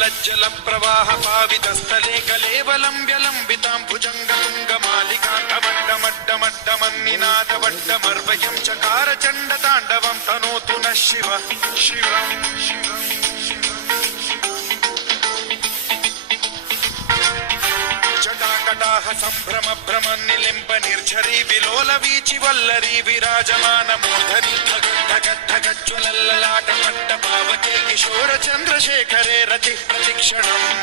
लज्जल प्रवाह पावितस्थले कलेवलं व्यलम्बितां भुजङ्गतुङ्गमालिकाटवड्डमड्डमड्डमन्निनादवड्डमर्वयं चकार चण्डताण्डवं तनोतु नः शिव शिव जटाकटाह सम्भ्रम भ्रम निलिम्ब निर्झरी विलोल वीचि वल्लरी विराजमान मूर्धनि ढगज्ज्वलल्ललाट पट्ट पावके किशोर चन्द्रशेखरे रतिः प्रतिक्षणम्